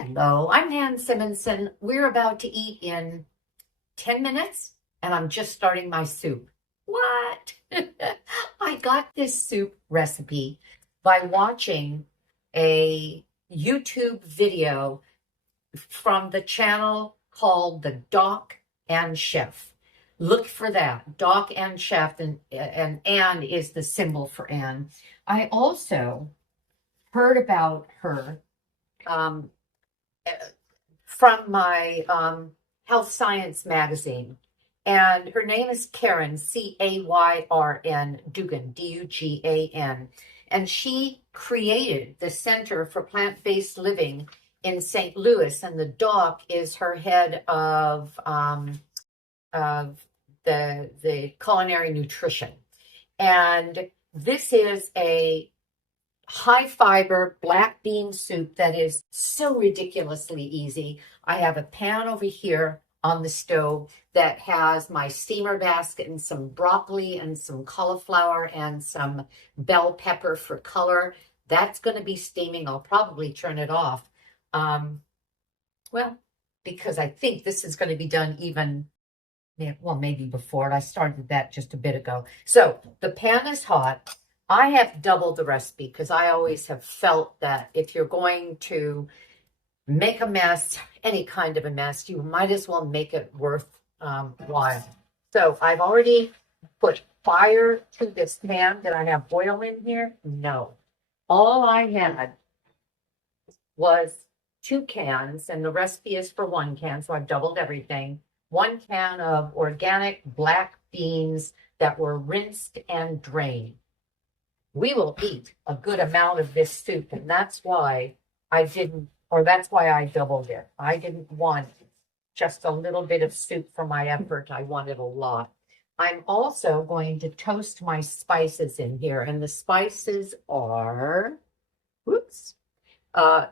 Hello, I'm Nan Simonsen. We're about to eat in 10 minutes, and I'm just starting my soup. What? I got this soup recipe by watching a YouTube video from the channel called the Doc and Chef. Look for that, Doc and Chef, and Ann is the symbol for Ann. I also heard about her from my health science magazine. And her name is Karen, Cayrn Dugan, Dugan. And she created the Center for Plant-Based Living in St. Louis. And the doc is her head of the culinary nutrition. And this is a high fiber black bean soup that is so ridiculously easy. I have a pan over here on the stove that has my steamer basket and some broccoli and some cauliflower and some bell pepper for color. That's going to be steaming. I'll probably turn it off. Well, because I think this is going to be done even, well, maybe before. I started that just a bit ago. So the pan is hot. I have doubled the recipe because I always have felt that if you're going to make a mess, any kind of a mess, you might as well make it worthwhile. So I've already put fire to this pan. Did I have oil in here? No. All I had was 2 cans, and the recipe is for 1 can, so I've doubled everything. 1 can of organic black beans that were rinsed and drained. We will eat a good amount of this soup, and that's why I doubled it. I didn't want just a little bit of soup for my effort. I wanted a lot. I'm also going to toast my spices in here, and the spices are,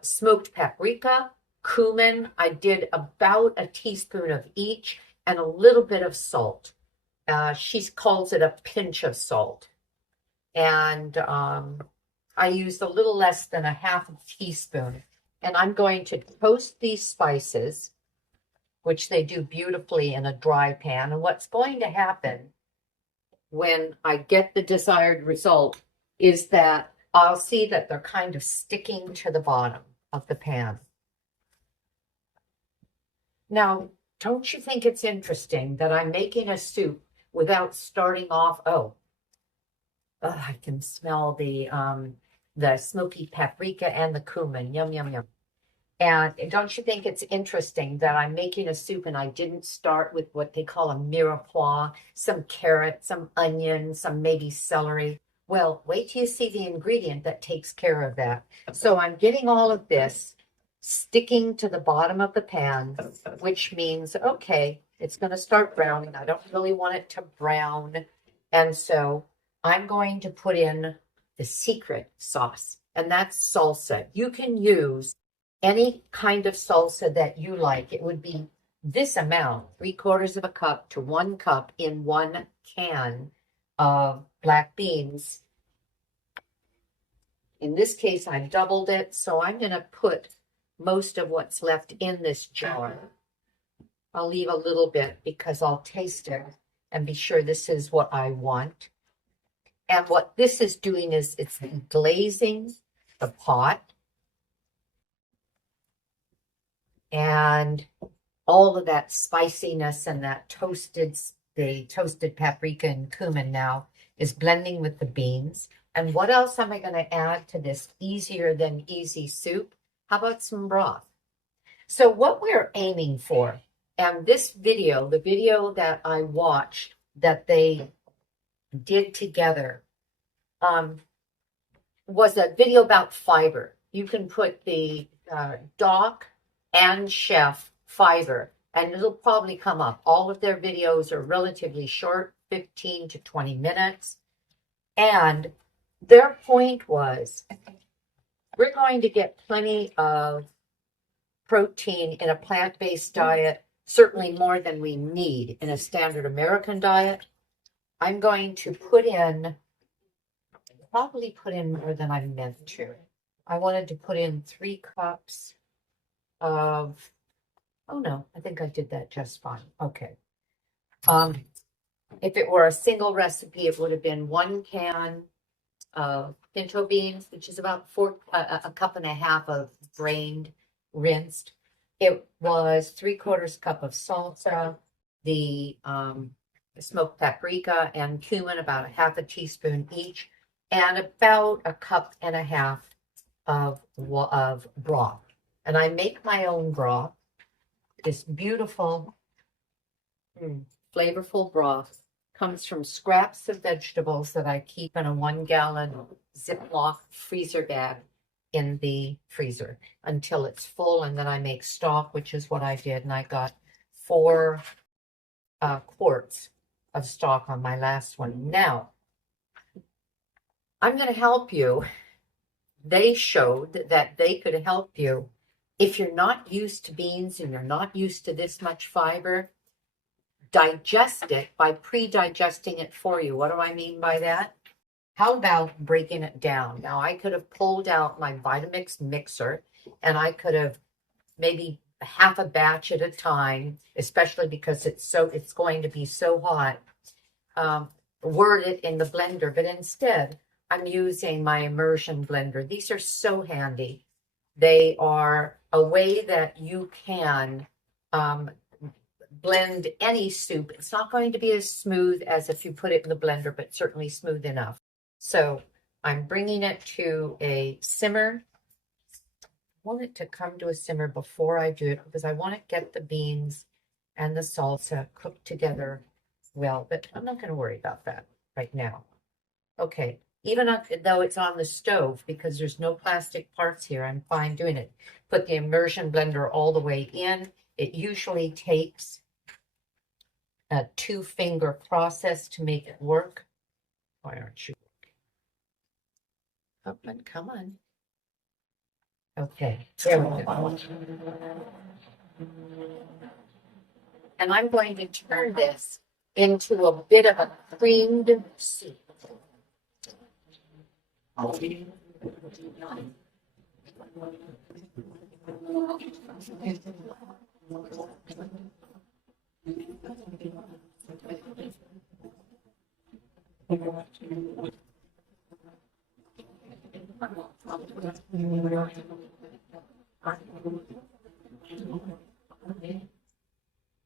smoked paprika, cumin. I did about a teaspoon of each, and a little bit of salt. She calls it a pinch of salt. And I used a little less than a half a teaspoon. And I'm going to toast these spices, which they do beautifully in a dry pan. And what's going to happen when I get the desired result is that I'll see that they're kind of sticking to the bottom of the pan. Now, don't you think it's interesting that I'm making a soup without starting off, I can smell the smoky paprika and the cumin. Yum, yum, yum. And don't you think it's interesting that I'm making a soup and I didn't start with what they call a mirepoix, some carrot, some onion, some maybe celery? Well, wait till you see the ingredient that takes care of that. So I'm getting all of this sticking to the bottom of the pan, which means, okay, it's going to start browning. I don't really want it to brown. And so I'm going to put in the secret sauce, and that's salsa. You can use any kind of salsa that you like. It would be this amount, 3/4 of a cup to 1 cup in 1 can of black beans. In this case, I doubled it, so I'm going to put most of what's left in this jar. I'll leave a little bit because I'll taste it and be sure this is what I want. And what this is doing is it's glazing the pot. And all of that spiciness and that the toasted paprika and cumin now is blending with the beans. And what else am I going to add to this easier than easy soup? How about some broth? So what we're aiming for, and this video, the video that I watched that they did together, was a video about fiber. You can put the Doc and Chef fiber, and it'll probably come up. All of their videos are relatively short, 15 to 20 minutes. And their point was, we're going to get plenty of protein in a plant-based diet, certainly more than we need in a standard American diet. I'm going to probably put in more than I meant to. I wanted to put in 3 cups. of, oh no, I think I did that just fine. Okay. If it were a single recipe, it would have been 1 can of pinto beans, which is about a cup and a half of drained, rinsed. It was 3/4 cup of salsa, the smoked paprika and cumin, about a half a teaspoon each, and about a cup and a half of broth. And I make my own broth. This beautiful, flavorful broth comes from scraps of vegetables that I keep in a 1-gallon Ziploc freezer bag in the freezer until it's full, and then I make stock, which is what I did, and I got 4 quarts of stock on my last one. Now, I'm going to help you. They showed that they could help you if you're not used to beans and you're not used to this much fiber. Digest it by pre-digesting it for you. What do I mean by that? How about breaking it down? Now, I could have pulled out my Vitamix mixer and I could have maybe half a batch at a time, especially because it's going to be so hot, word it in the blender. But instead, I'm using my immersion blender. These are so handy. They are a way that you can blend any soup. It's not going to be as smooth as if you put it in the blender, but certainly smooth enough. So I'm bringing it to a simmer. I want it to come to a simmer before I do it because I want to get the beans and the salsa cooked together well, but I'm not going to worry about that right now. Okay, even though it's on the stove, because there's no plastic parts here, I'm fine doing it. Put the immersion blender all the way in. It usually takes a 2-finger process to make it work. Why aren't you working? Come on. Okay, there we go. And I'm going to turn this into a bit of a creamed soup.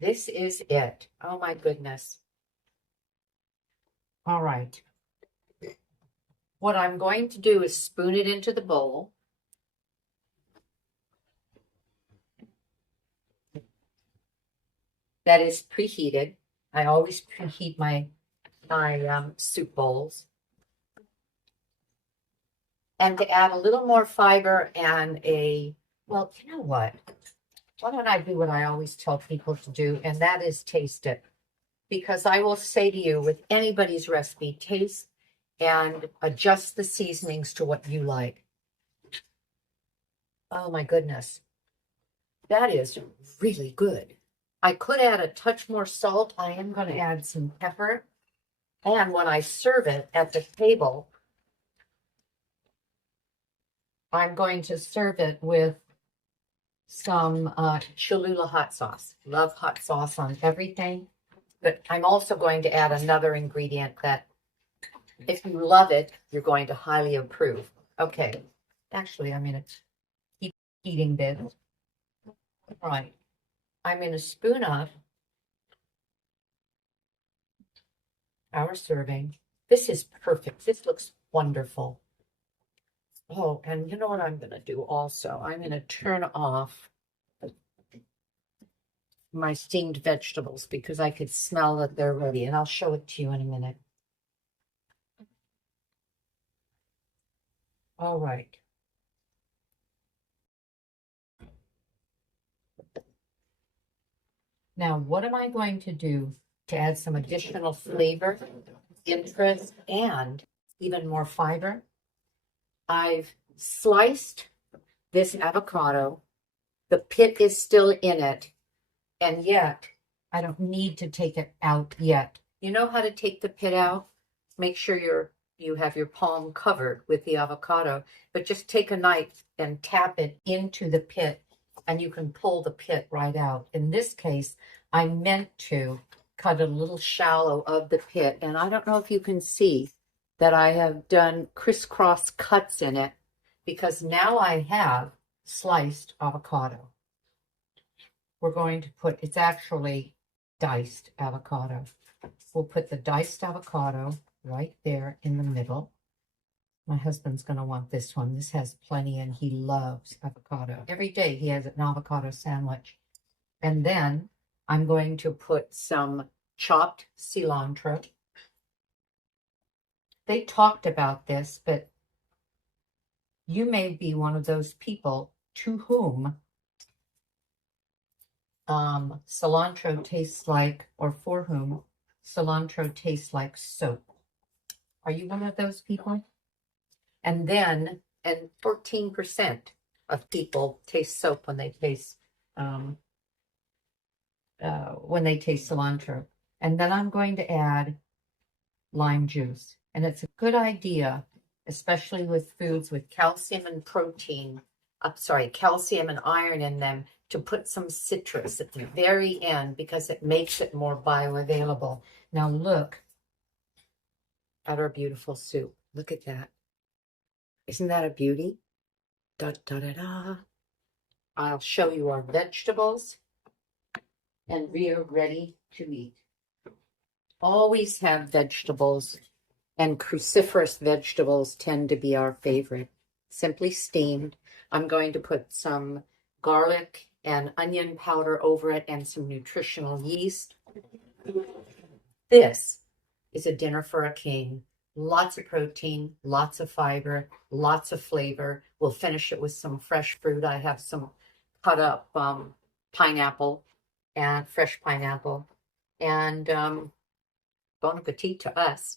This is it. Oh my goodness. All right. What I'm going to do is spoon it into the bowl. That is preheated. I always preheat my soup bowls. And to add a little more fiber and well, you know what? Why don't I do what I always tell people to do, and that is taste it. Because I will say to you, with anybody's recipe, taste and adjust the seasonings to what you like. Oh my goodness. That is really good. I could add a touch more salt. I am going to add some pepper. And when I serve it at the table, I'm going to serve it with some Cholula hot sauce. Love hot sauce on everything. But I'm also going to add another ingredient that, if you love it, you're going to highly approve. Okay. Actually, I'm going to keep eating this. All right. I'm going to spoon up our serving. This is perfect. This looks wonderful. Oh, and you know what I'm going to do also? I'm going to turn off my steamed vegetables because I could smell that they're ready, and I'll show it to you in a minute. All right. Now, what am I going to do to add some additional flavor, interest, and even more fiber? I've sliced this avocado. The pit is still in it, and yet I don't need to take it out yet. You know how to take the pit out? Make sure you have your palm covered with the avocado, but just take a knife and tap it into the pit and you can pull the pit right out. In this case, I meant to cut a little shallow of the pit, and I don't know if you can see that I have done crisscross cuts in it, because now I have sliced avocado. We're going to put, it's actually diced avocado. We'll put the diced avocado right there in the middle. My husband's going to want this one. This has plenty, and he loves avocado. Every day he has an avocado sandwich. And then I'm going to put some chopped cilantro. They talked about this, but you may be one of those people to whom cilantro tastes like, or for whom cilantro tastes like soap. Are you one of those people? And then, and 14% of people taste soap when they taste cilantro. And then I'm going to add lime juice. And it's a good idea, especially with foods with calcium and protein, calcium and iron in them, to put some citrus at the very end, because it makes it more bioavailable. Now look at our beautiful soup. Look at that. Isn't that a beauty? Da, da, da, da. I'll show you our vegetables, and we are ready to eat. Always have vegetables, and cruciferous vegetables tend to be our favorite. Simply steamed. I'm going to put some garlic and onion powder over it and some nutritional yeast. This is a dinner for a king. Lots of protein, lots of fiber, lots of flavor. We'll finish it with some fresh fruit. I have some cut up pineapple and fresh pineapple. And bon appetit to us.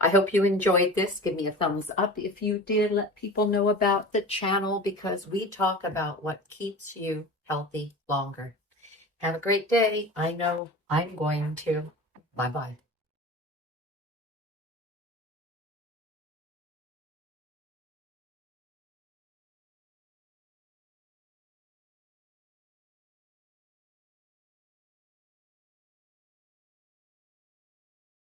I hope you enjoyed this. Give me a thumbs up if you did. Let people know about the channel, because we talk about what keeps you healthy longer. Have a great day. I know I'm going to. Bye-bye.